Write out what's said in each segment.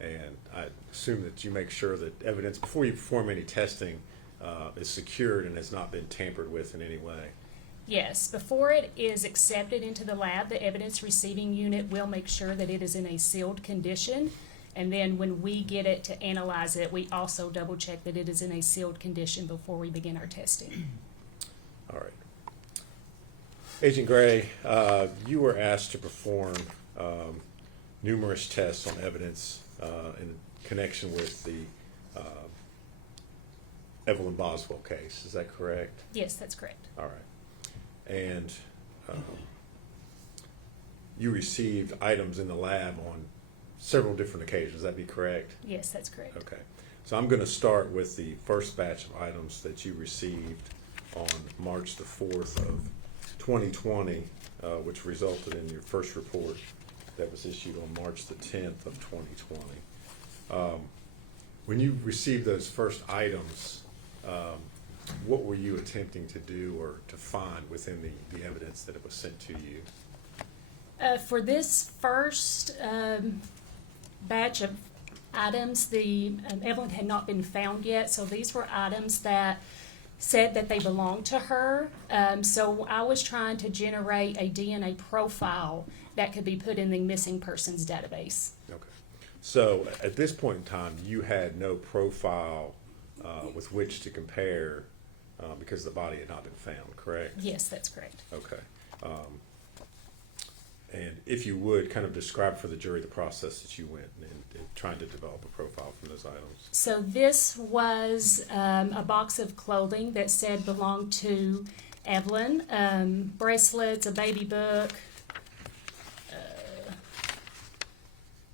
And I assume that you make sure that evidence, before you perform any testing, is secured and has not been tampered with in any way. Yes, before it is accepted into the lab, the evidence receiving unit will make sure that it is in a sealed condition. And then when we get it to analyze it, we also double check that it is in a sealed condition before we begin our testing. All right. Agent Gray, you were asked to perform numerous tests on evidence in connection with the Evelyn Boswell case. Is that correct? Yes, that's correct. All right. And you received items in the lab on several different occasions. That be correct? Yes, that's correct. Okay. So I'm going to start with the first batch of items that you received on March the 4th of 2020, which resulted in your first report that was issued on March the 10th of 2020. When you received those first items, what were you attempting to do or to find within the evidence that it was sent to you? For this first batch of items, the Evelyn had not been found yet, so these were items that said that they belonged to her. So I was trying to generate a DNA profile that could be put in the missing persons database. Okay. So at this point in time, you had no profile with which to compare because the body had not been found, correct? Yes, that's correct. Okay. And if you would, kind of describe for the jury the process that you went in trying to develop a profile from those items. So this was a box of clothing that said belonged to Evelyn, bracelets, a baby book,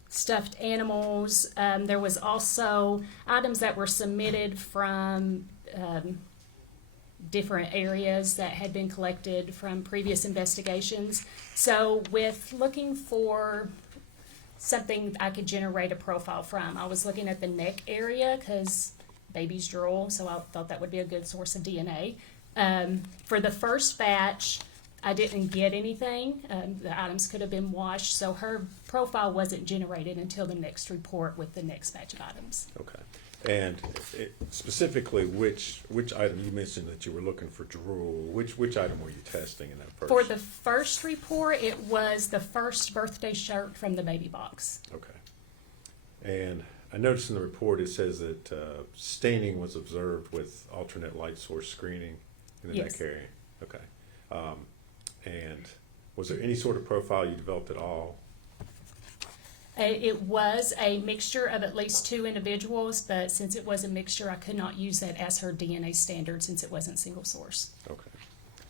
stuffed animals. There was also items that were submitted from different areas that had been collected from previous investigations. So with looking for something I could generate a profile from, I was looking at the neck area because babies drool, so I thought that would be a good source of DNA. For the first batch, I didn't get anything. The items could have been washed, so her profile wasn't generated until the next report with the next batch of items. Okay. And specifically, which item you mentioned that you were looking for drool? Which item were you testing in that first? For the first report, it was the first birthday shirt from the baby box. Okay. And I noticed in the report it says that staining was observed with alternate light source screening in the Yes. neck area. Okay. And was there any sort of profile you developed at all? It was a mixture of at least two individuals, but since it was a mixture, I could not use that as her DNA standard since it wasn't single source. Okay.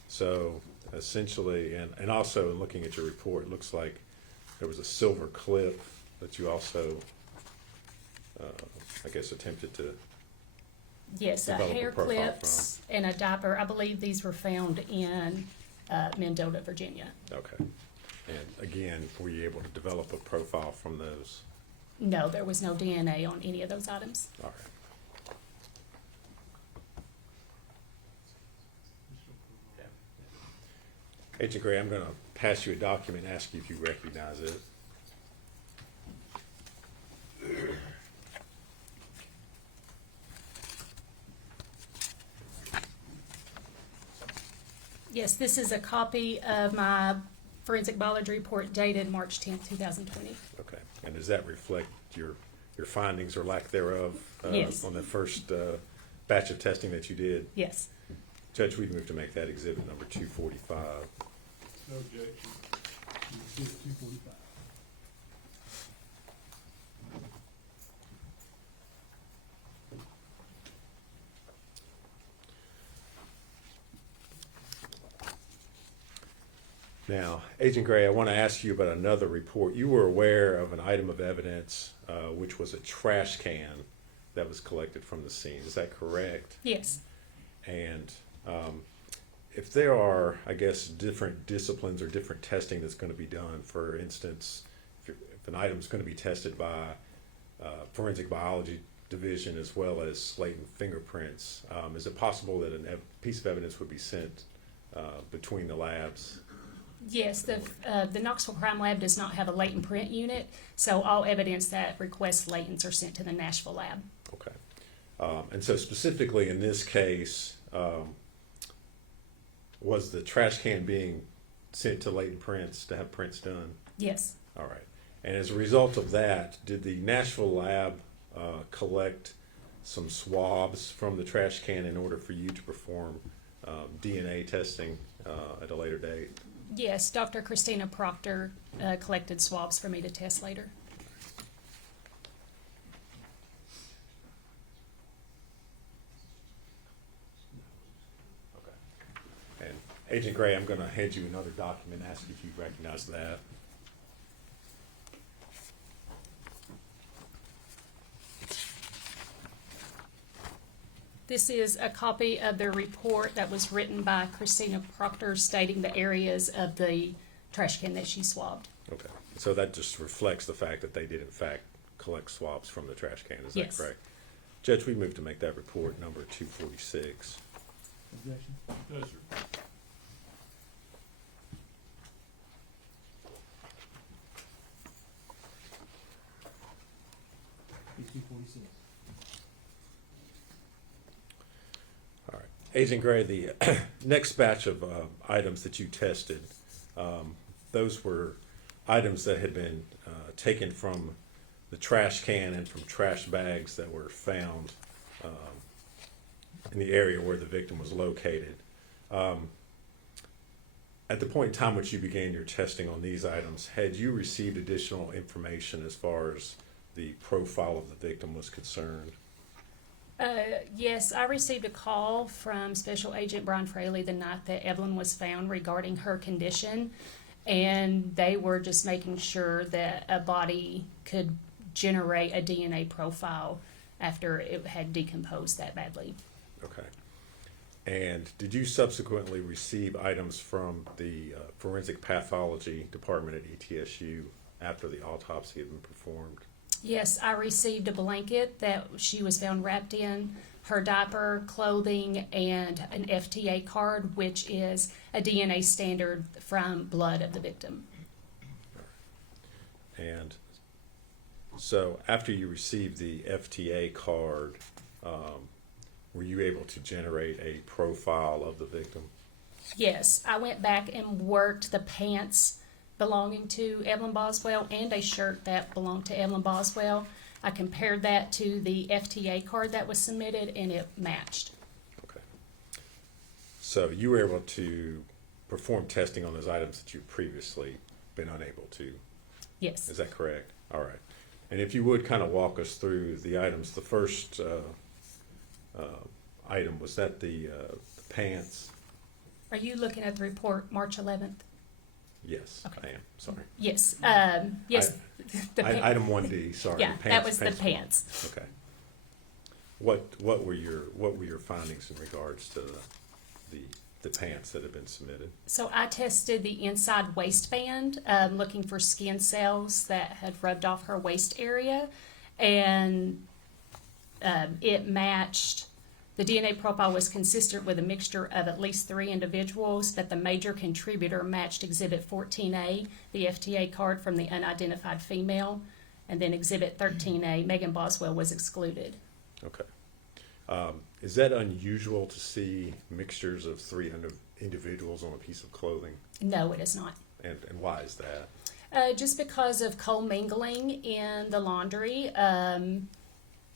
So essentially, and also in looking at your report, it looks like there was a silver clip that you also, I guess, attempted to Yes, develop a hair profile clips and a diaper. I believe these were found in Mendota, Virginia. Okay. And again, were you able to develop a profile from those? No, there was no DNA on any of those items. All right. Agent Gray, I'm going to pass you a document and ask you if you recognize it. Yes, this is a copy of my forensic biology report dated March 10th, 2020. Okay. And does that reflect your findings or lack thereof Yes. on the first batch of testing that you did? Yes. Judge, we move to make that exhibit number 245. No objection. Exhibit 245. Now, Agent Gray, I want to ask you about another report. You were aware of an item of evidence, which was a trash can that was collected from the scene. Is that correct? Yes. And if there are, I guess, different disciplines or different testing that's going to be done, for instance, if an item is going to be tested by forensic biology division as well as latent fingerprints, is it possible that a piece of evidence would be sent between the labs? Yes, the Knoxville Crime Lab does not have a latent print unit, so all evidence that requests latents are sent to the Nashville lab. Okay. And so specifically in this case, was the trash can being sent to latent prints to have prints done? Yes. All right. And as a result of that, did the Nashville lab collect some swabs from the trash can in order for you to perform DNA testing at a later date? Yes, Dr. Christina Proctor collected swabs for me to test later. Okay. And Agent Gray, I'm going to hand you another document, ask if you recognize that. This is a copy of the report that was written by Christina Proctor stating the areas of the trash can that she swabbed. Okay. So that just reflects the fact that they did in fact collect swabs from the trash can, is Yes. that correct? Judge, we move to make that report number 246. Objection? No, sir. P 246. All right. Agent Gray, the next batch of items that you tested, those were items that had been taken from the trash can and from trash bags that were found in the area where the victim was located. At the point in time which you began your testing on these items, had you received additional information as far as the profile of the victim was concerned? Yes, I received a call from Special Agent Brian Fraley the night that Evelyn was found regarding her condition, and they were just making sure that a body could generate a DNA profile after it had decomposed that badly. Okay. And did you subsequently receive items from the forensic pathology department at ETSU after the autopsy had been performed? Yes, I received a blanket that she was found wrapped in, her diaper, clothing, and an FTA card, which is a DNA standard from blood of the victim. And so after you received the FTA card, were you able to generate a profile of the victim? Yes, I went back and worked the pants belonging to Evelyn Boswell and a shirt that belonged to Evelyn Boswell. I compared that to the FTA card that was submitted, and it matched. Okay. So you were able to perform testing on those items that you've previously been unable to. Yes. Is that correct? All right. And if you would kind of walk us through the items, the first item, was that the pants? Are you looking at the report March 11th? Yes, Okay. I am. Sorry. Yes. Yes. The pants. Item 1D. Sorry. Yeah, the that was the one. pants. Okay. What were your findings in regards to the pants that have been submitted? So I tested the inside waistband, looking for skin cells that had rubbed off her waist area, and it matched. The DNA profile was consistent with a mixture of at least 3 individuals, but the major contributor matched Exhibit 14A, the FTA card from the unidentified female, and then Exhibit 13A, Megan Boswell, was excluded. Okay. Is that unusual to see mixtures of 3 individuals on a piece of clothing? No, it is not. And why is that? Just because of co-mingling in the laundry.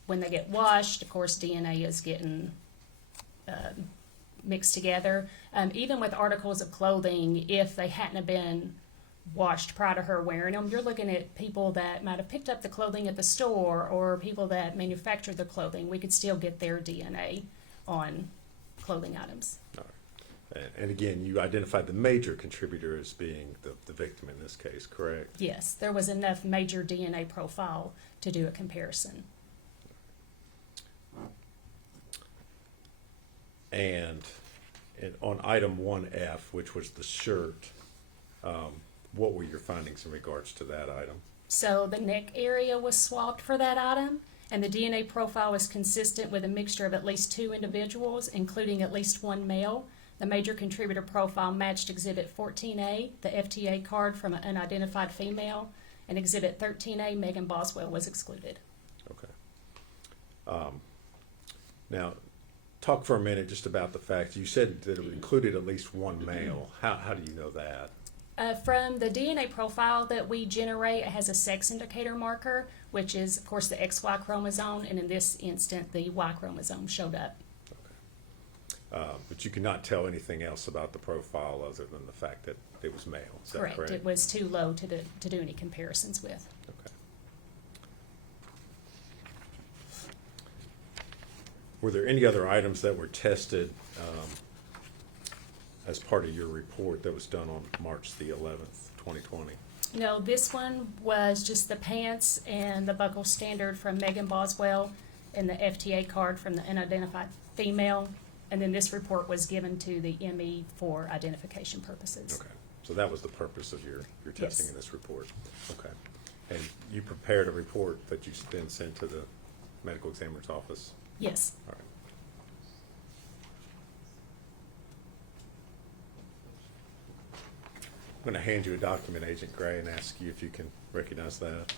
When they get washed, of course, DNA is getting mixed together. Even with articles of clothing, if they hadn't have been washed prior to her wearing them, you're looking at people that might have picked up the clothing at the store or people that manufactured the clothing. We could still get their DNA on clothing items. All right. And again, you identified the major contributor as being the victim in this case, correct? Yes, there was enough major DNA profile to do a comparison. And on item 1F, which was the shirt, what were your findings in regards to that item? So the neck area was swabbed for that item, and the DNA profile was consistent with a mixture of at least 2 individuals, including at least 1 male. The major contributor profile matched Exhibit 14A, the FTA card from an unidentified female, and Exhibit 13A, Megan Boswell, was excluded. Okay. Now, talk for a minute just about the fact, you said that it included at least one male. How do you know that? From the DNA profile that we generate, it has a sex indicator marker, which is, of course, the XY chromosome, and in this instant, the Y chromosome showed up. But you cannot tell anything else about the profile other than the fact that it was male. Is that correct? It was too low to do any comparisons with. Okay. Were there any other items that were tested as part of your report that was done on March the 11th, 2020? No, this one was just the pants and the buckle standard from Megan Boswell and the FTA card from the unidentified female. And then this report was given to the ME for identification purposes. Okay, so that was the purpose of your testing Yes. in this report. Okay, and you prepared a report that you then sent to the medical examiner's office? Yes. All right. I'm going to hand you a document, Agent Gray, and ask you if you can recognize that.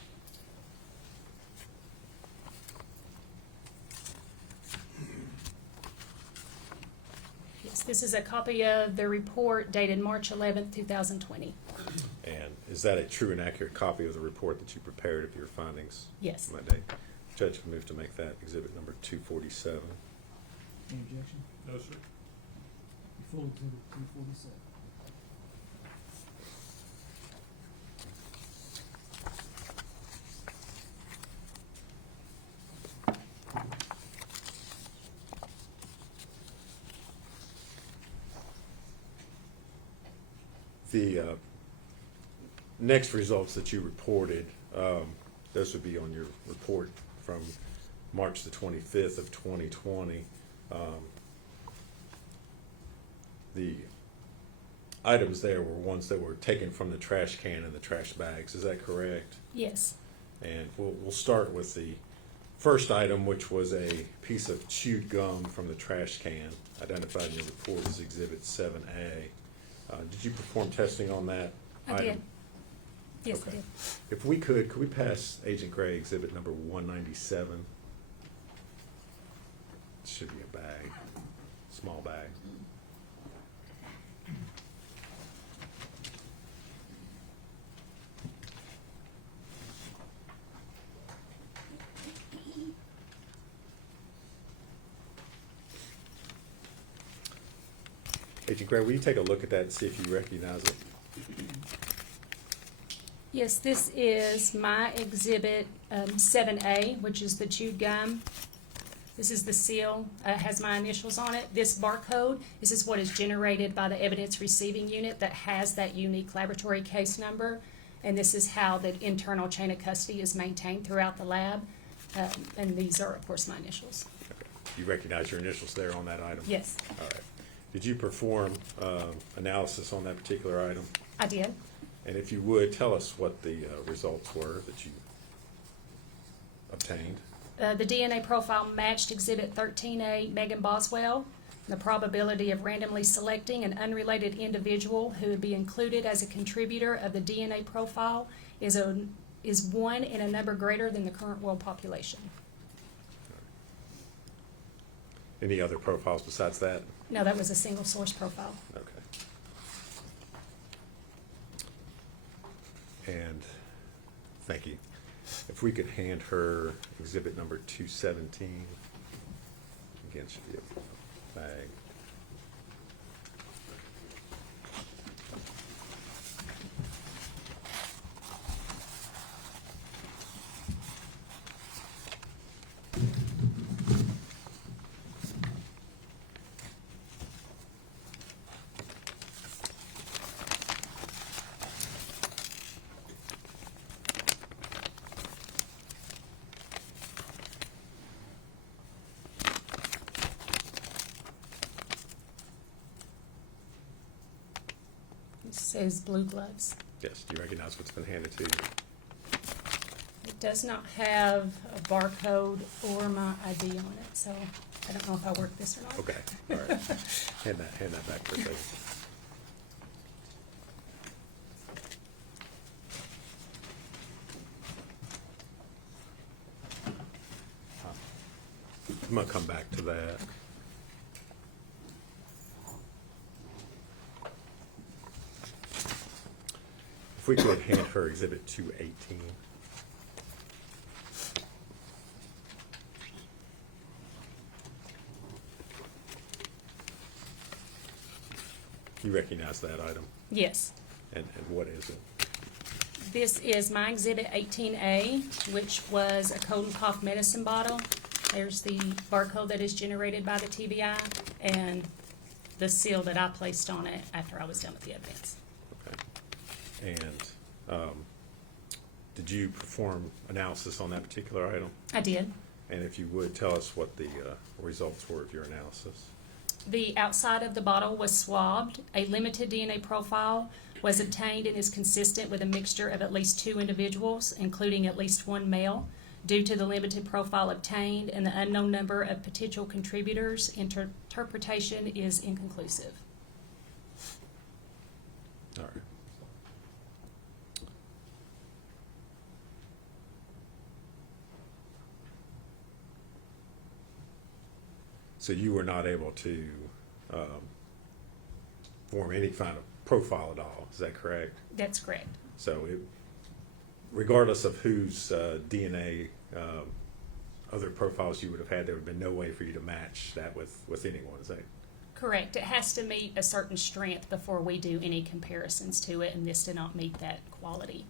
Yes, this is a copy of the report dated March 11th, 2020. And is that a true and accurate copy of the report that you prepared of your findings? Yes. On that day? Judge will move to make that exhibit number 247. Any objection? No, sir. Full exhibit 247. The next results that you reported, those would be on your report from March the 25th of 2020. The items there were ones that were taken from the trash can and the trash bags. Is that correct? Yes. And we'll start with the first item, which was a piece of chewed gum from the trash can, identified in your report as Exhibit 7A. Did you perform testing on that I item? did. Yes, I Okay. did. If we could we pass Agent Gray exhibit number 197? It should be a bag, small bag. Agent Gray, will you take a look at that and see if you recognize it? Yes, this is my exhibit 7A, which is the chewed gum. This is the seal, has my initials on it. This barcode, this is what is generated by the evidence receiving unit that has that unique laboratory case number. And this is how the internal chain of custody is maintained throughout the lab. And these are, of course, my initials. Okay. You recognize your initials there on that item? Yes, All right. Did you perform analysis on that particular item? I did. And if you would, tell us what the results were that you obtained. The DNA profile matched Exhibit 13A, Megan Boswell. The probability of randomly selecting an unrelated individual who would be included as a contributor of the DNA profile is 1 in a number greater than the current world population. Any other profiles besides that? No, that was a single source profile. Okay. And thank you. If we could hand her exhibit number 217. Again, should be a bag. It says blue gloves. Yes, do you recognize what's been handed to you? It does not have a barcode or my ID on it, so I don't know if I worked this or not. Okay, all right. Hand that back for a second. I'm gonna come back to that. If we could hand her Exhibit 218. You recognize that item? Yes. And what is it? This is my Exhibit 18A, which was a cold and cough medicine bottle. There's the barcode that is generated by the TBI and the seal that I placed on it after I was done with the evidence. Okay. And did you perform analysis on that particular item? I did. And if you would, tell us what the results were of your analysis. The outside of the bottle was swabbed. A limited DNA profile was obtained and is consistent with a mixture of at least 2 individuals, including at least 1 male. Due to the limited profile obtained and the unknown number of potential contributors, interpretation is inconclusive. All right. So you were not able to form any kind of profile at all, is that correct? That's correct. So regardless of whose DNA, other profiles you would have had, there would have been no way for you to match that with anyone, is that? Correct. It has to meet a certain strength before we do any comparisons to it, and this did not meet that quality.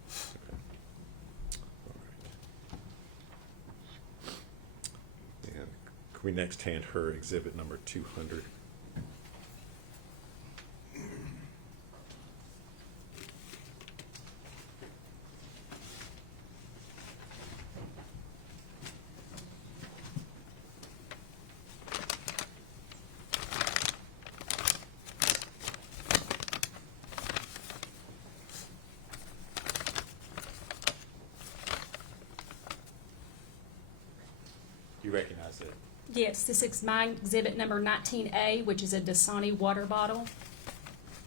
And can we next hand her Exhibit number 200? You recognize it? Yes, this is my Exhibit number 19A, which is a Dasani water bottle.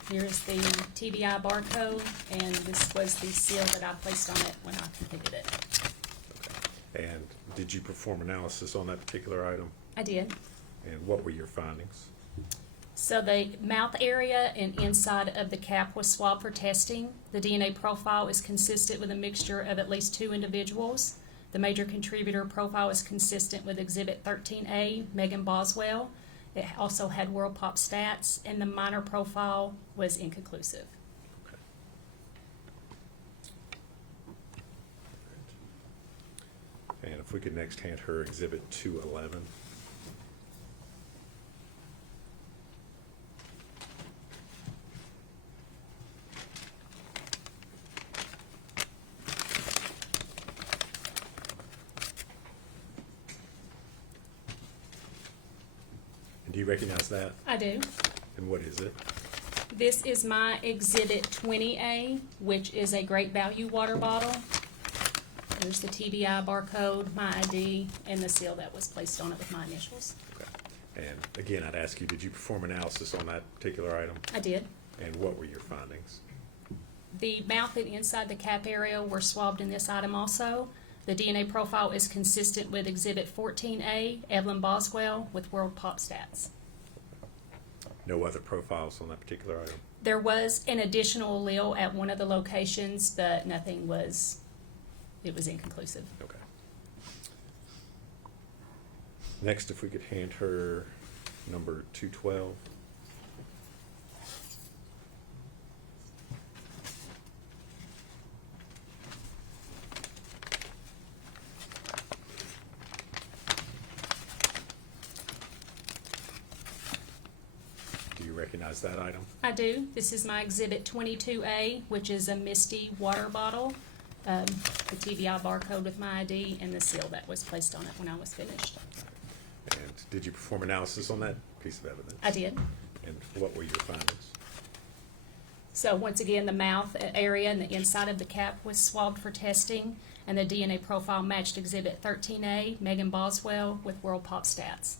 Here's the TBI barcode, and this was the seal that I placed on it when I completed it. Okay. And did you perform analysis on that particular item? I did. And what were your findings? So the mouth area and inside of the cap was swabbed for testing. The DNA profile is consistent with a mixture of at least 2 individuals. The major contributor profile is consistent with Exhibit 13A, Megan Boswell. It also had World Pop stats, and the minor profile was inconclusive. Okay. And if we could next hand her Exhibit 211. Do you recognize that? I do. And what is it? This is my Exhibit 20A, which is a great value water bottle. There's the TBI barcode, my ID, and the seal that was placed on it with my initials. Okay. And again, I'd ask you, did you perform analysis on that particular item? I did. And what were your findings? The mouth and inside the cap area were swabbed in this item also. The DNA profile is consistent with Exhibit 14A, Evelyn Boswell, with World Pop stats. No other profiles on that particular item? There was an additional allele at one of the locations, but nothing was, it was inconclusive. Okay. Next, if we could hand her number 212. Do you recognize that item? I do. This is my Exhibit 22A, which is a Misty water bottle. The TBI barcode with my ID and the seal that was placed on it when I was finished. And did you perform analysis on that piece of evidence? I did. And what were your findings? So once again, the mouth area and the inside of the cap was swabbed for testing, and the DNA profile matched Exhibit 13A, Megan Boswell, with World Pop stats.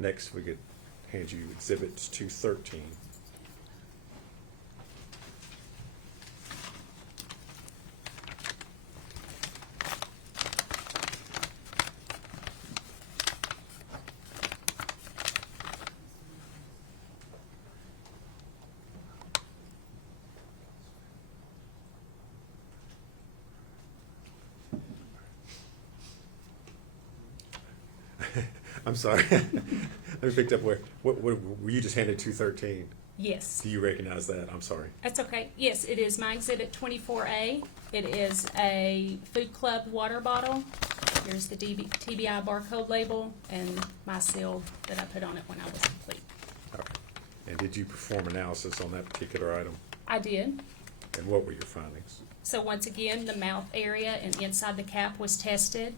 Next, we could hand you Exhibit 213. I'm sorry. Let me pick up what were you just handed 213? Yes. Do you recognize that? I'm sorry. That's okay. Yes, it is my Exhibit 24A. It is a Food Club water bottle. Here's the TBI barcode label and my seal that I put on it when I was complete. Okay. And did you perform analysis on that particular item? I did. And what were your findings? So once again, the mouth area and inside the cap was tested.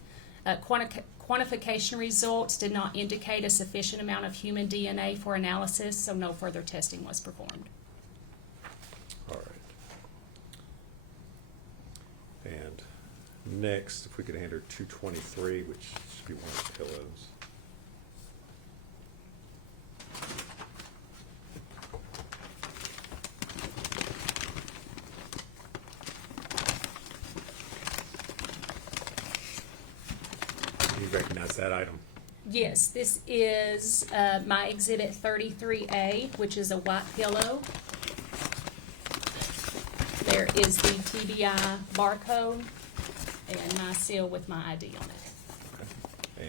Quantification results did not indicate a sufficient amount of human DNA for analysis, so no further testing was performed. All right. And next, if we could enter 223, which should be one of the pillows. Do you recognize that item? Yes, this is my Exhibit 33A, which is a white pillow. There is the TBI barcode and my seal with my ID on it. Okay.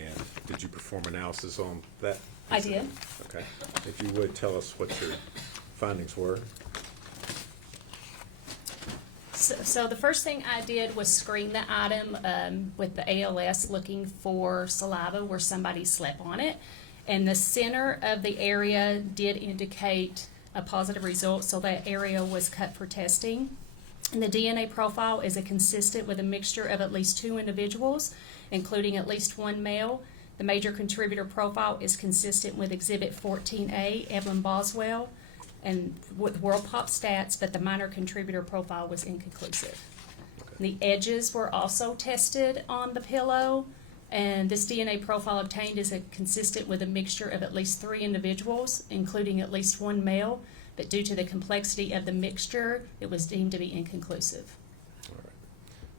And did you perform analysis on that? I did. Okay. If you would, tell us what your findings were. So the first thing I did was screen the item with the ALS, looking for saliva where somebody slept on it. And the center of the area did indicate a positive result, so that area was cut for testing. And the DNA profile is consistent with a mixture of at least 2 individuals, including at least 1 male. The major contributor profile is consistent with Exhibit 14A, Evelyn Boswell, and with World Pop stats, but the minor contributor profile was inconclusive. Okay. The edges were also tested on the pillow, and this DNA profile obtained is consistent with a mixture of at least 3 individuals, including at least 1 male, but due to the complexity of the mixture, it was deemed to be inconclusive. All right.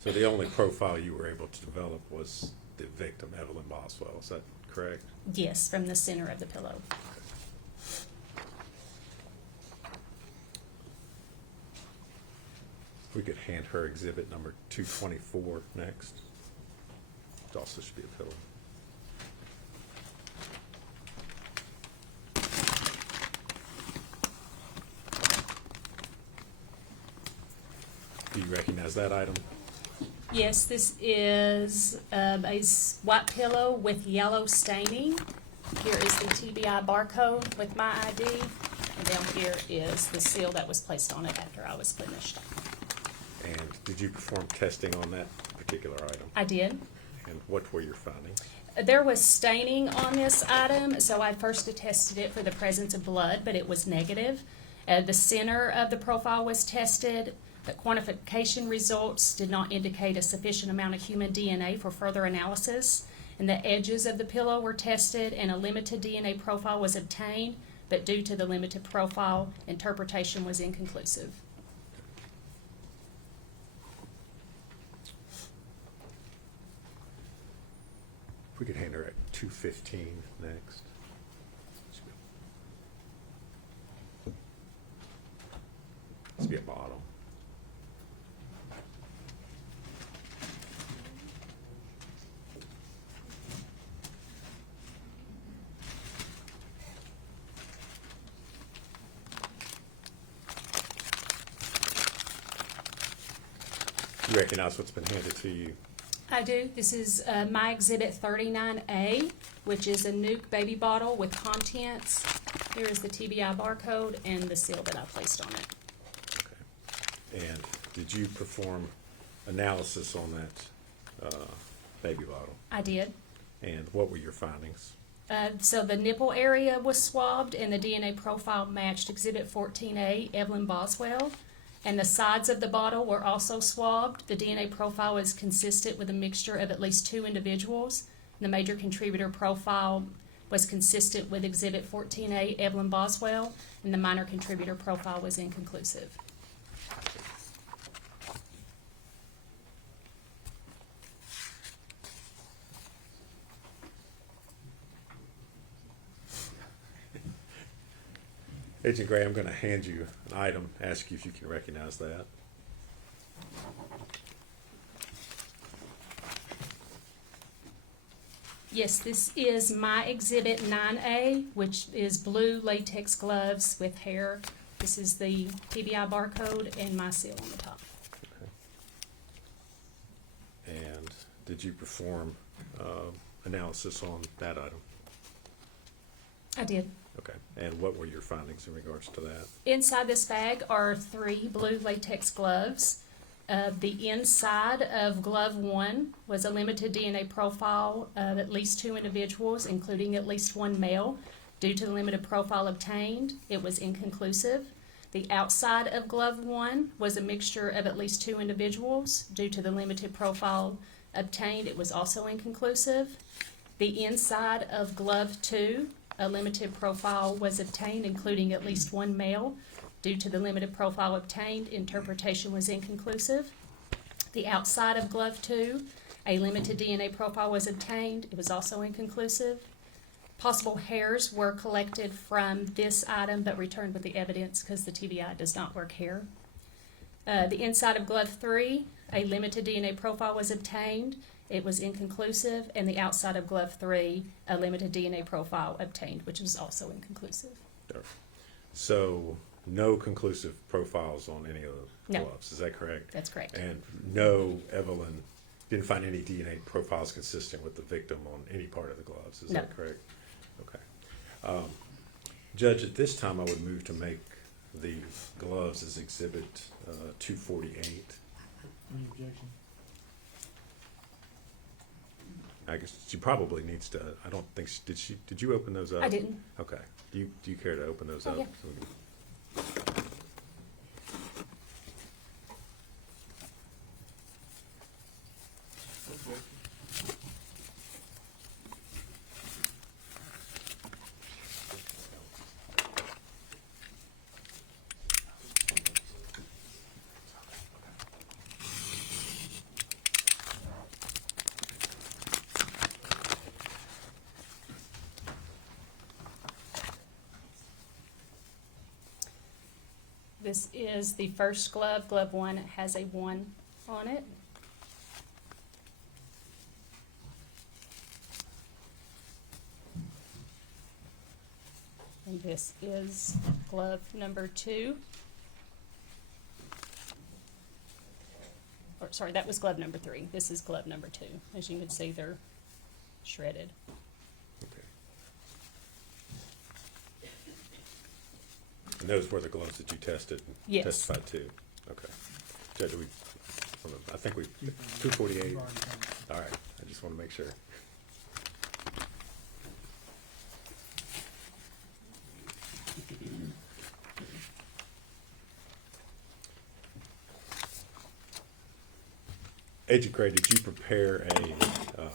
So the only profile you were able to develop was the victim, Evelyn Boswell. Is that correct? Yes, from the center of the pillow. We could hand her exhibit number 224 next. It also should be a pillow. Do you recognize that item? Yes, this is a white pillow with yellow staining. Here is the TBI barcode with my ID, and down here is the seal that was placed on it after I was finished. And did you perform testing on that particular item? I did. And what were your findings? There was staining on this item, so I first tested it for the presence of blood, but it was negative. The center of the profile was tested. The quantification results did not indicate a sufficient amount of human DNA for further analysis. And the edges of the pillow were tested, and a limited DNA profile was obtained, but due to the limited profile, interpretation was inconclusive. If we could hand her at 215 next. This be a bottle. You recognize what's been handed to you? I do. This is my Exhibit 39A, which is a Nuke baby bottle with contents. Here is the TBI barcode and the seal that I placed on it. Okay. And did you perform analysis on that baby bottle? I did. And what were your findings? So the nipple area was swabbed, and the DNA profile matched Exhibit 14A, Evelyn Boswell. And the sides of the bottle were also swabbed. The DNA profile is consistent with a mixture of at least 2 individuals. The major contributor profile was consistent with Exhibit 14A Evelyn Boswell, and the minor contributor profile was inconclusive. Agent Gray, I'm going to hand you an item, ask you if you can recognize that. Yes, this is my Exhibit 9A, which is blue latex gloves with hair. This is the PBI barcode and my seal on the top. Okay. And did you perform analysis on that item? I did. Okay. And what were your findings in regards to that? Inside this bag are 3 blue latex gloves. The inside of glove 1 was a limited DNA profile of at least 2 individuals, including at least 1 male. Due to the limited profile obtained, it was inconclusive. The outside of glove 1 was a mixture of at least 2 individuals. Due to the limited profile obtained, it was also inconclusive. The inside of glove 2, a limited profile was obtained, including at least 1 male. Due to the limited profile obtained, interpretation was inconclusive. The outside of glove 2, a limited DNA profile was obtained. It was also inconclusive. Possible hairs were collected from this item but returned with the evidence because the TBI does not work hair. The inside of glove 3, a limited DNA profile was obtained. It was inconclusive. And the outside of glove 3, a limited DNA profile obtained, which was also inconclusive. Sure. So no conclusive profiles on any of the No. gloves, is that correct? That's correct. And no, Evelyn didn't find any DNA profiles consistent with the victim on any part of the gloves, is No. that correct? Okay. Judge, at this time I would move to make the gloves as Exhibit 248. Any objection? I guess she probably needs to, I don't think, did you open those up? I didn't. Okay. Do you care to open those Oh, up? yeah. So we can- This is the first glove, glove 1. It has a 1 on it. And this is glove number 2. Or, sorry, that was glove number 3. This is glove number 2. As you can see, they're shredded. Okay. And those were the gloves that you tested and Yes. testified to? Okay. Judge, I think we, 248. You've already done it. All right, I just want to make sure. Agent Gray, did you prepare a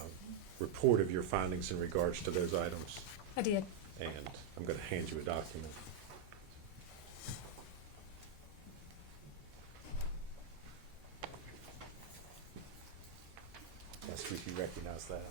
report of your findings in regards to those items? I did. And I'm going to hand you a document. Ask if you recognize that.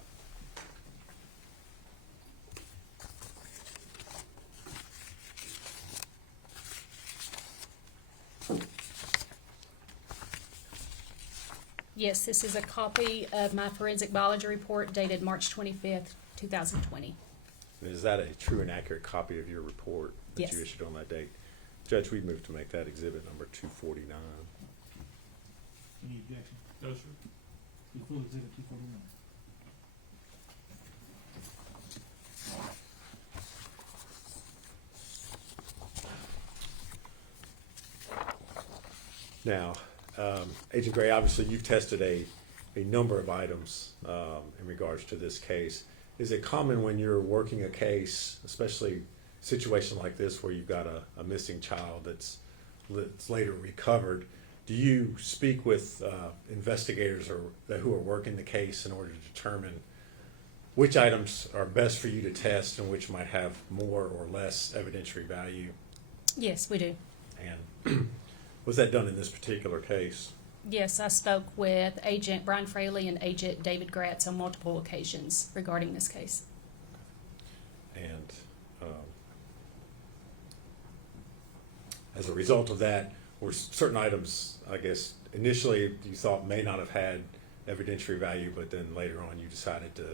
Yes, this is a copy of my forensic biology report dated March 25th, 2020. And is that a true and accurate copy of your report that Yes. you issued on that date? Judge, we move to make that exhibit number 249. Any objection? No, sir. Be full exhibit 249. Now, Agent Gray, obviously you've tested a number of items in regards to this case. Is it common when you're working a case, especially a situation like this where you've got a missing child that's later recovered, do you speak with investigators who are working the case in order to determine which items are best for you to test and which might have more or less evidentiary value? Yes, we do. And was that done in this particular case? Yes, I spoke with Agent Brian Fraley and Agent David Gratz on multiple occasions regarding this case. And as a result of that, were certain items, I guess, initially you thought may not have had evidentiary value, but then later on you decided to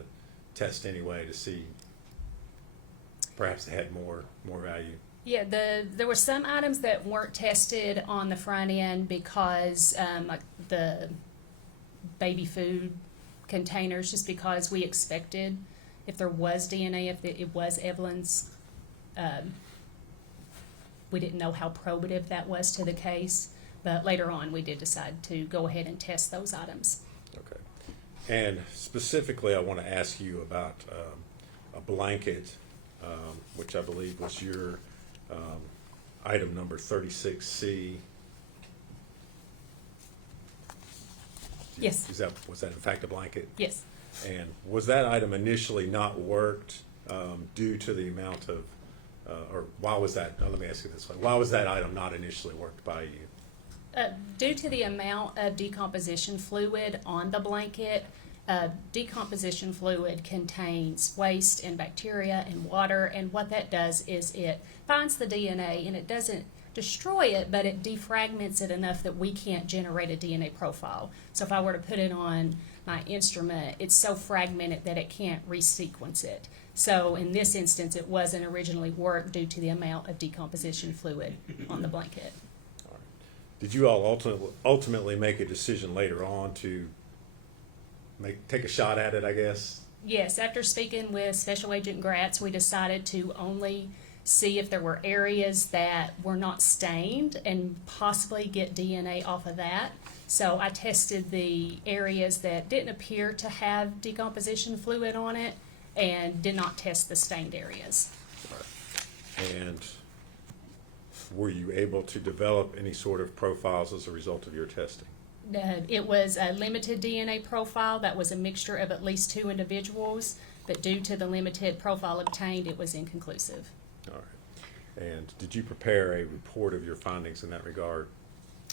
test anyway to see perhaps they had more value? Yeah, there were some items that weren't tested on the front end because, like the baby food containers, just because we expected if there was DNA, if it was Evelyn's, we didn't know how probative that was to the case. But later on, we did decide to go ahead and test those items. Okay. And specifically, I want to ask you about a blanket, which I believe was your item number 36C. Yes. Was that in fact a blanket? Yes. And was that item initially not worked due to the amount of, or why was that, let me ask you this way, why was that item not initially worked by you? Due to the amount of decomposition fluid on the blanket, decomposition fluid contains waste and bacteria and water, and what that does is it finds the DNA and it doesn't destroy it, but it defragments it enough that we can't generate a DNA profile. So if I were to put it on my instrument, it's so fragmented that it can't resequence it. So in this instance, it wasn't originally worked due to the amount of decomposition fluid on the blanket. All right. Did you all ultimately make a decision later on to take a shot at it, I guess? Yes, after speaking with Special Agent Gratz, we decided to only see if there were areas that were not stained and possibly get DNA off of that. So I tested the areas that didn't appear to have decomposition fluid on it and did not test the stained areas. Right. And were you able to develop any sort of profiles as a result of your testing? It was a limited DNA profile that was a mixture of at least 2 individuals, but due to the limited profile obtained, it was inconclusive. All right. And did you prepare a report of your findings in that regard?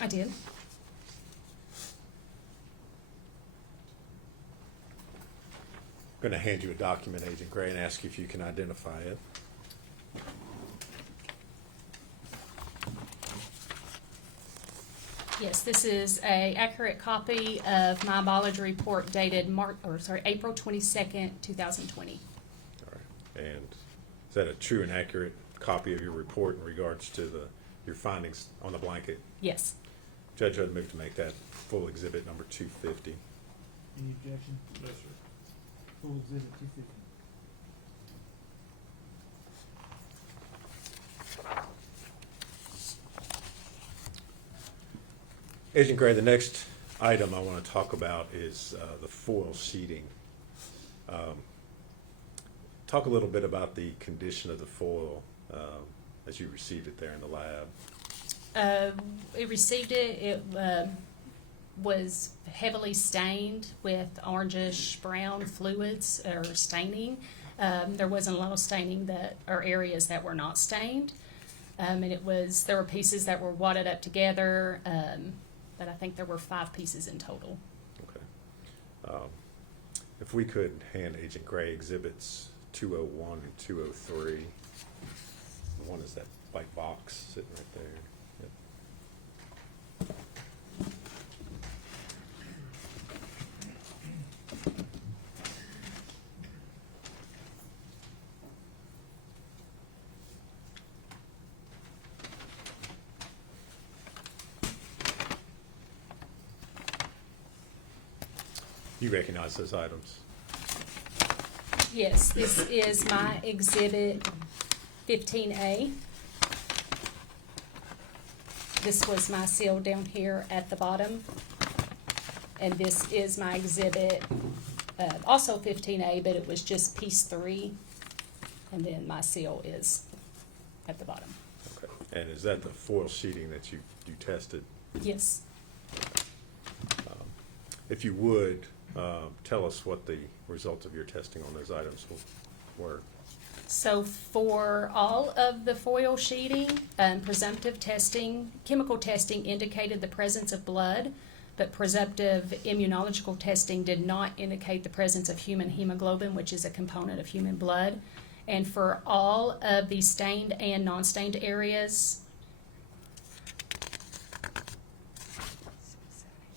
I did. I'm going to hand you a document, Agent Gray, and ask you if you can identify it. Yes, this is an accurate copy of my biology report dated April 22nd, 2020. All right. And is that a true and accurate copy of your report in regards to your findings on the blanket? Yes. Judge, I'd move to make that full exhibit number 250. Any objection? No, sir. Full exhibit 250. Agent Gray, the next item I want to talk about is the foil sheeting. Talk a little bit about the condition of the foil as you received it there in the lab. We received it. It was heavily stained with orangish brown fluids or staining. There wasn't a lot of staining or areas that were not stained. And there were pieces that were wadded up together, but I think there were 5 pieces in total. Okay. If we could hand Agent Gray exhibits 201 and 203. One is that white box sitting right there. Yep. You recognize those items? Yes, this is my exhibit 15A. This was my seal down here at the bottom. And this is my exhibit, also 15A, but it was just piece 3. And then my seal is at the bottom. Okay. And is that the foil sheeting that you tested? Yes. if you would, tell us what the results of your testing on those items were. So for all of the foil sheeting, presumptive testing, chemical testing indicated the presence of blood, but presumptive immunological testing did not indicate the presence of human hemoglobin, which is a component of human blood. And for all of the stained and non-stained areas,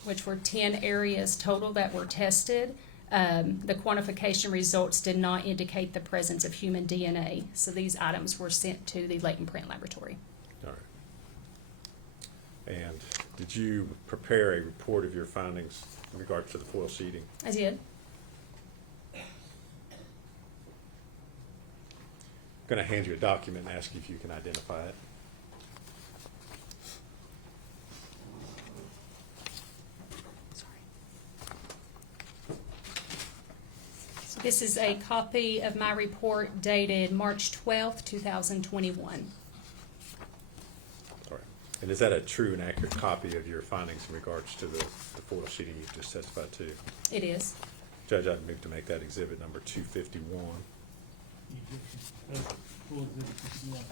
which were 10 areas total that were tested, the quantification results did not indicate the presence of human DNA. So these items were sent to the latent print laboratory. All right. And did you prepare a report of your findings in regard to the foil sheeting? I did. I'm going to hand you a document and ask you if you can identify it. So this is a copy of my report dated March 12th, 2021. All right. And is that a true and accurate copy of your findings in regards to the foil sheeting you've just testified to? It is. Judge, I'd move to make that exhibit number 251. Full exhibit 61.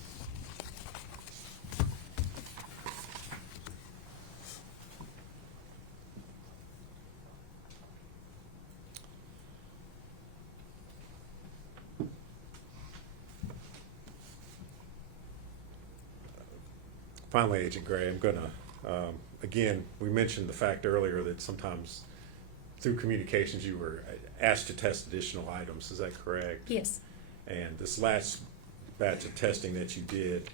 Finally, Agent Gray, I'm going to, again, we mentioned the fact earlier that sometimes through communications you were asked to test additional items. Is that correct? Yes. And this last batch of testing that you did,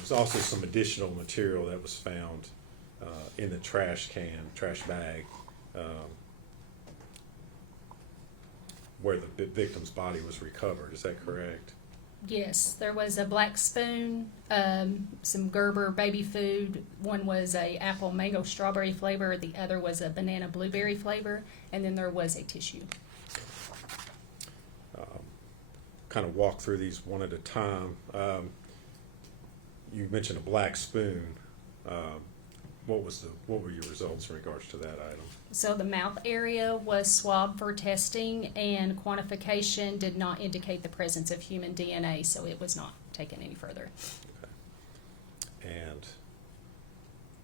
was also some additional material that was found in the trash bag, where the victim's body was recovered. Is that correct? Yes, there was a black spoon, some Gerber baby food. One was a apple mango strawberry flavor, the other was a banana blueberry flavor, and then there was a tissue. Kind of walk through these one at a time. You mentioned a black spoon. What were your results in regards to that item? So the mouth area was swabbed for testing, and quantification did not indicate the presence of human DNA, so it was not taken any further. Okay. And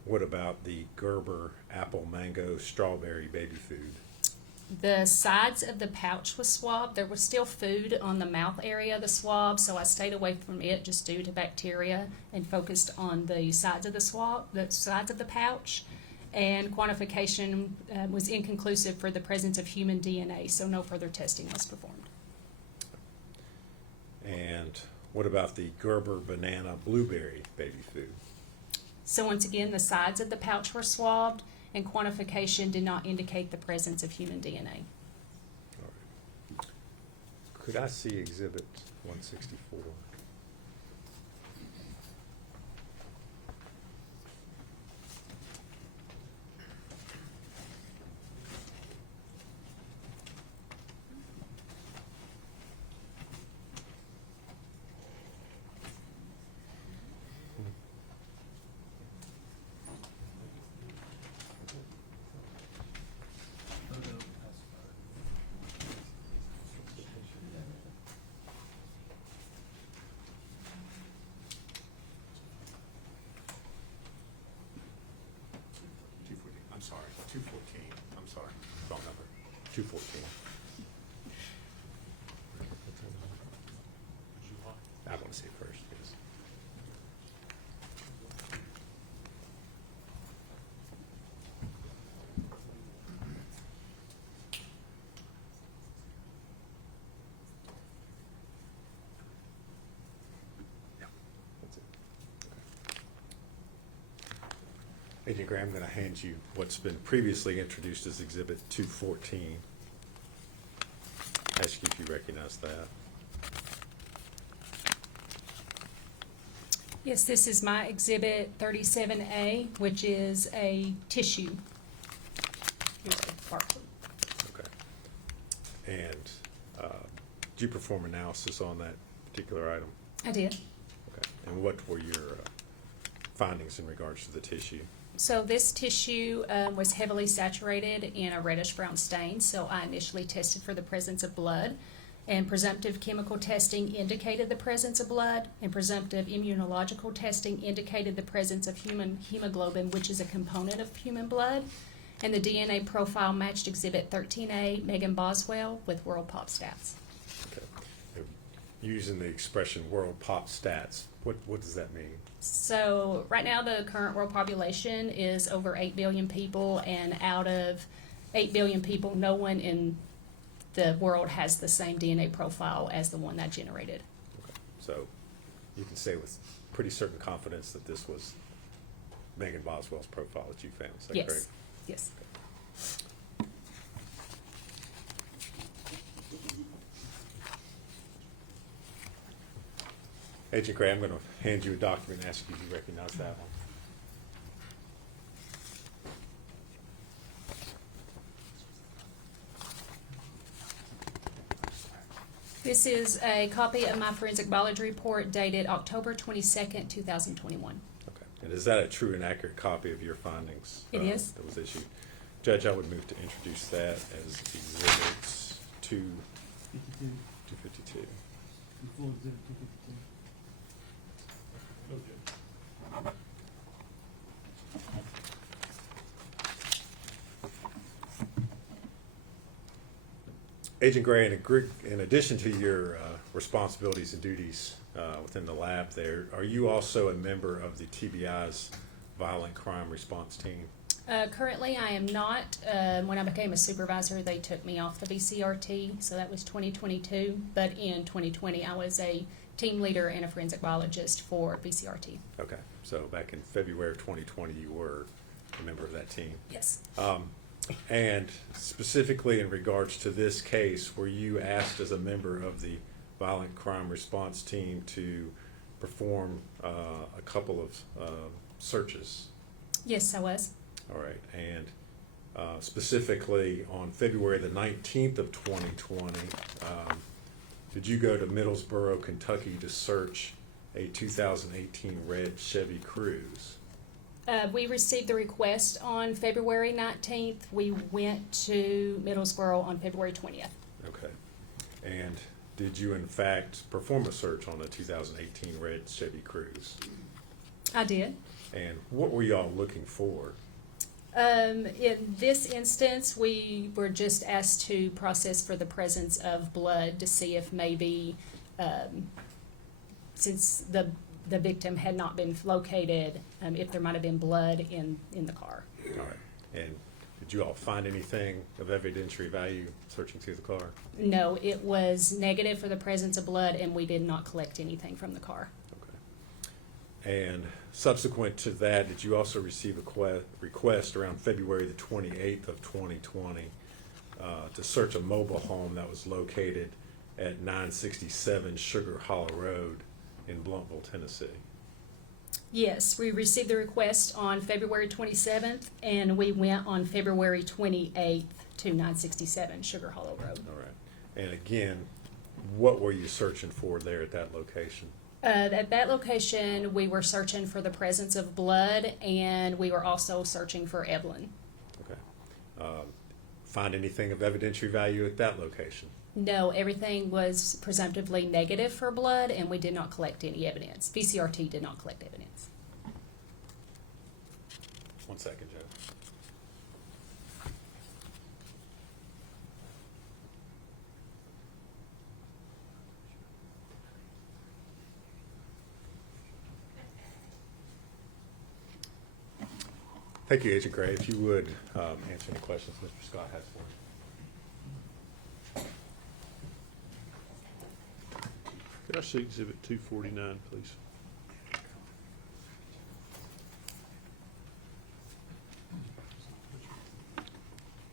what about the Gerber apple mango strawberry baby food? The sides of the pouch was swabbed. There was still food on the mouth area of the swab, so I stayed away from it just due to bacteria and focused on the sides of the swab, the sides of the pouch. And quantification was inconclusive for the presence of human DNA, so no further testing was performed. And what about the Gerber banana blueberry baby food? So once again, the sides of the pouch were swabbed, and quantification did not indicate the presence of human DNA. All right. Could I see exhibit 164? I'm sorry, 214. I'm sorry, wrong number. 214. I want to see it first, yes. Yeah, that's it. Okay. Agent Gray, I'm going to hand you what's been previously introduced as Exhibit 214. Ask you if you recognize that. Yes, this is my exhibit 37A, which is a tissue. Here's the barcode. Okay. And did you perform analysis on that particular item? I did. Okay. And what were your findings in regards to the tissue? So this tissue was heavily saturated in a reddish-brown stain, so I initially tested for the presence of blood. And presumptive chemical testing indicated the presence of blood, and presumptive immunological testing indicated the presence of human hemoglobin, which is a component of human blood. And the DNA profile matched Exhibit 13A, Megan Boswell, with World Pop Stats. Okay. Using the expression world pop stats, what does that mean? So right now the current world population is over 8 billion people, and out of 8 billion people, no one in the world has the same DNA profile as the one that generated. Okay. So you can say with pretty certain confidence that this was Megan Boswell's profile that you found. Is that Yes. correct? Yes. Agent Gray, I'm going to hand you a document and ask you if you recognize that one. This is a copy of my forensic biology report dated October 22nd, 2021. Okay. And is that a true and accurate copy of your findings? It is. That was issued. Judge, I would move to introduce that as exhibits 52, 252. the full exhibit 252. Agent Gray, in addition to your responsibilities and duties within the lab there, are you also a member of the TBI's violent crime response team? Currently, I am not. When I became a supervisor, they took me off the VCRT, so that was 2022. But in 2020, I was a team leader and a forensic biologist for VCRT. Okay, so back in February of 2020, you were a member of that team. Yes. And specifically in regards to this case, were you asked as a member of the violent crime response team to perform a couple of searches? Yes, I was. All right, and specifically on February the 19th of 2020, did you go to Middlesboro, Kentucky to search a 2018 red Chevy Cruze? We received the request on February 19th. We went to Middlesboro on February 20th. Okay, and did you in fact perform a search on a 2018 red Chevy Cruze? I did. And what were y'all looking for? In this instance, we were just asked to process for the presence of blood to see if maybe, since the victim had not been located, if there might have been blood in the car. All right, and did you all find anything of evidentiary value searching through the car? No, it was negative for the presence of blood, and we did not collect anything from the car. Okay. And subsequent to that, did you also receive a request around February the 28th of 2020 to search a mobile home that was located at 967 Sugar Hollow Road in Bluntville, Tennessee? Yes, we received the request on February 27th, and we went on February 28th to 967 Sugar Hollow Road. All right. And again, what were you searching for there at that location? At that location, we were searching for the presence of blood, and we were also searching for Evelyn. Okay. Find anything of evidentiary value at that location? No, everything was presumptively negative for blood, and we did not collect any evidence. VCRT did not collect evidence. 1 second, Joe. Thank you, Agent Gray. If you would answer any questions Mr. Scott has for you. Could I see Exhibit 249, please?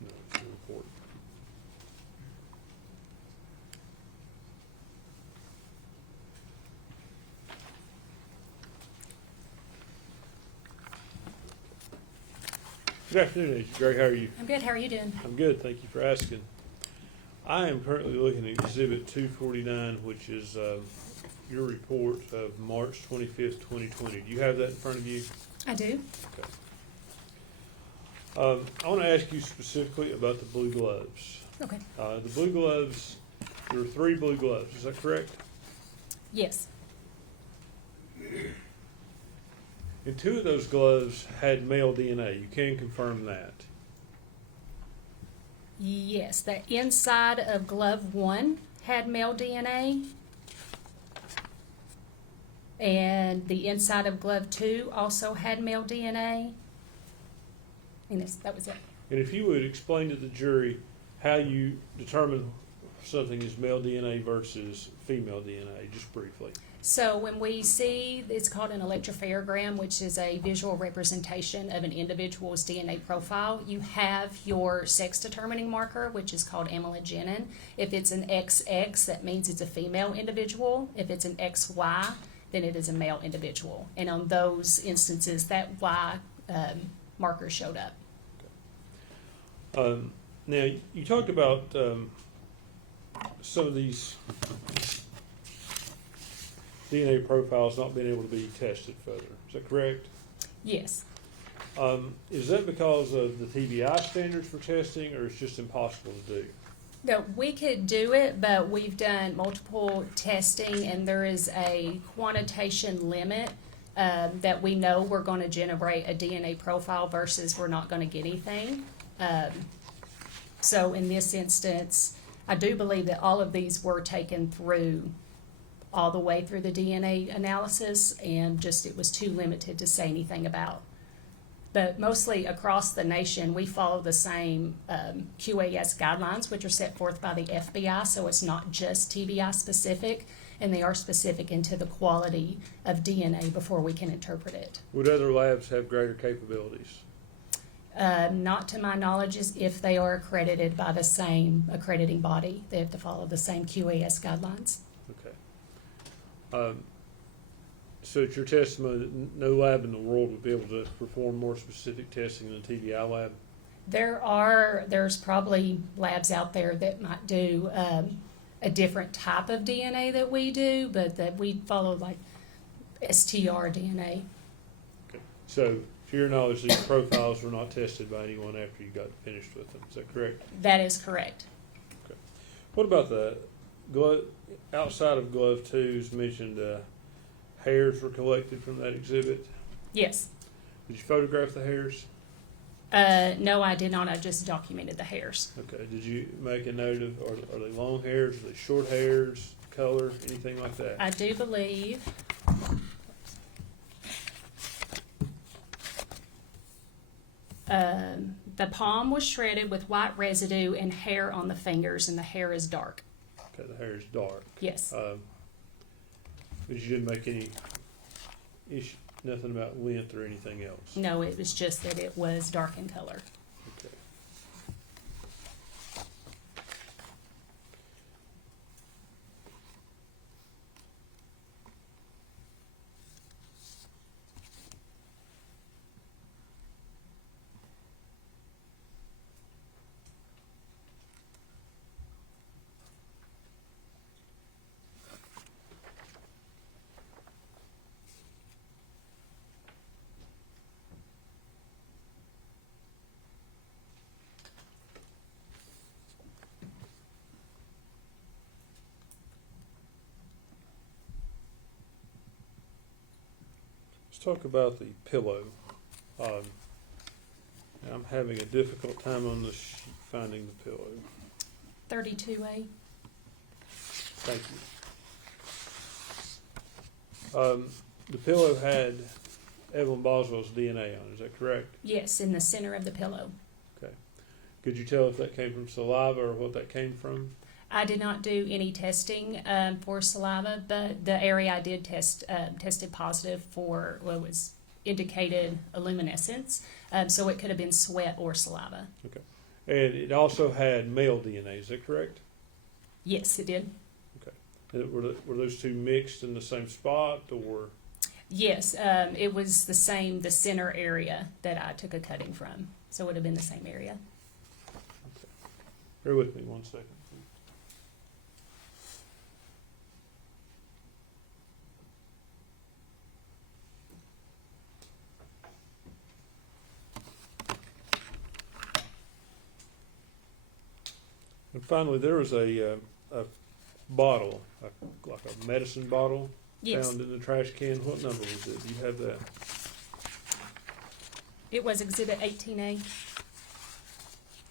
No, it's the report. Good afternoon, Agent Gray. How are you? I'm good. How are you doing? I'm good, thank you for asking. I am currently looking at Exhibit 249, which is your report of March 25th, 2020. Do you have that in front of you? I do. Okay. I want to ask you specifically about the blue gloves. Okay. The blue gloves, there are 3 blue gloves, is that correct? Yes. And 2 of those gloves had male DNA. You can confirm that. Yes, the inside of glove 1 had male DNA. And the inside of glove 2 also had male DNA. And that was it. And if you would explain to the jury how you determine something is male DNA versus female DNA, just briefly. So when we see, it's called an electropherogram, which is a visual representation of an individual's DNA profile. You have your sex determining marker, which is called amylogenin. If it's an XX, that means it's a female individual. If it's an XY, then it is a male individual. And on those instances, that Y marker showed up. Now, you talked about some of these DNA profiles not being able to be tested further. Is that correct? Yes. Is that because of the TBI standards for testing, or it's just impossible to do? No, we could do it, but we've done multiple testing, and there is a quantitation limit that we know we're going to generate a DNA profile versus we're not going to get anything. So in this instance, I do believe that all of these were taken through all the way through the DNA analysis, and just it was too limited to say anything about. But mostly across the nation, we follow the same QAS guidelines, which are set forth by the FBI, so it's not just TBI specific, and they are specific into the quality of DNA before we can interpret it. Would other labs have greater capabilities? Not to my knowledge, is if they are accredited by the same accrediting body, they have to follow the same QAS guidelines. Okay. So it's your testimony that no lab in the world would be able to perform more specific testing than the TBI lab? There's probably labs out there that might do a different type of DNA that we do, but that we follow like STR DNA. Okay. So to your knowledge, these profiles were not tested by anyone after you got finished with them. Is that correct? That is correct. Okay. What about the glove, outside of glove 2's mentioned hairs were collected from that exhibit? Yes. Did you photograph the hairs? No, I did not. I just documented the hairs. Okay. Did you make a note of, are they long hairs, are they short hairs, color, anything like that? I do believe. The palm was shredded with white residue and hair on the fingers, and the hair is dark. Okay, the hair is dark. Yes. But you didn't make any issue, nothing about length or anything else? No, it was just that it was dark in color. Okay. Let's talk about the pillow. I'm having a difficult time on this sheet finding the pillow. 32A. Thank you. The pillow had Evelyn Boswell's DNA on it, is that correct? Yes, in the center of the pillow. Okay. Could you tell if that came from saliva or what that came from? I did not do any testing for saliva, but the area I did test tested positive for what was indicated a luminescence, so it could have been sweat or saliva. Okay. And it also had male DNA, is that correct? Yes, it did. Okay. Were those two mixed in the same spot, or? Yes, it was the center area that I took a cutting from, so it would have been the same area. Okay. Bear with me 1 second. And finally, there was a bottle, like a medicine bottle, Yes, found in the trash can. What number was it? Do you have that? it was Exhibit 18A.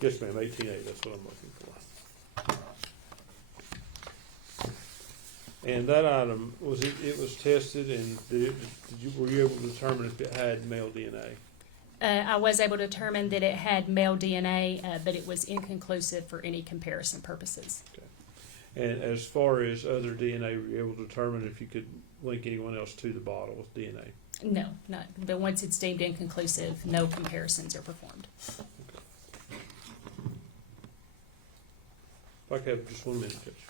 Yes, ma'am, 18A, that's what I'm looking for. And that item, it was tested, and were you able to determine if it had male DNA? I was able to determine that it had male DNA, but it was inconclusive for any comparison purposes. And as far as other DNA, were you able to determine if you could link anyone else to the bottle with DNA? No, not. But once it's deemed inconclusive, no comparisons are performed. If I could have just 1 minute, Judge.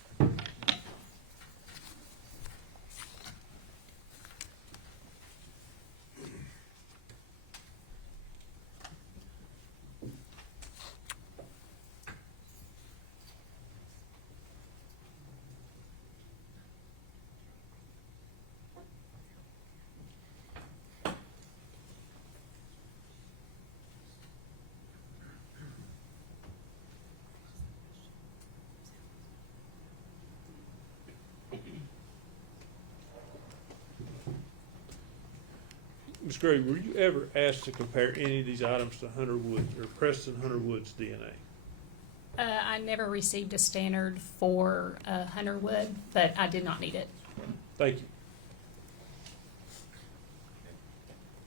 Ms. Gray, were you ever asked to compare any of these items to Hunter Woods or Preston Hunter Woods DNA? I never received a standard for Hunter Wood, but I did not need it. Thank you.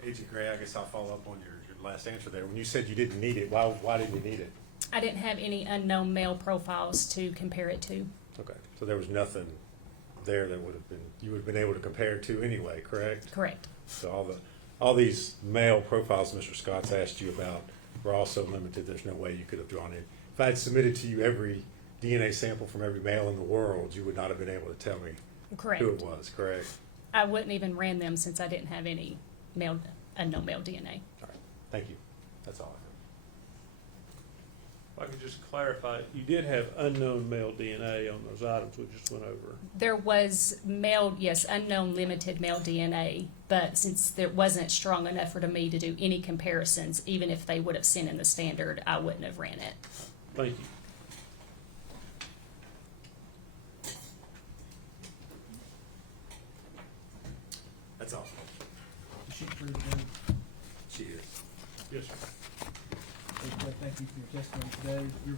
Agent Gray, I guess I'll follow up on your last answer there. When you said you didn't need it, why didn't you need it? I didn't have any unknown male profiles to compare it to. Okay, so there was nothing there that you would have been able to compare it to anyway, correct? Correct. So all these male profiles Mr. Scott's asked you about were also limited. There's no way you could have drawn it. If I had submitted to you every DNA sample from every male in the world, you would not have been able to tell me Correct. who it was, correct? I wouldn't even ran them since I didn't have any unknown male DNA. All right, thank you. That's all I If I could just clarify, you did have unknown male DNA on those items we just went over. There was unknown limited male DNA, but since there wasn't strong enough for me to do any comparisons, even if they would have sent in the standard, I wouldn't have ran it. Thank you. That's all. Is she approved then? She is. Yes, sir. Thank you for your testimony today. Your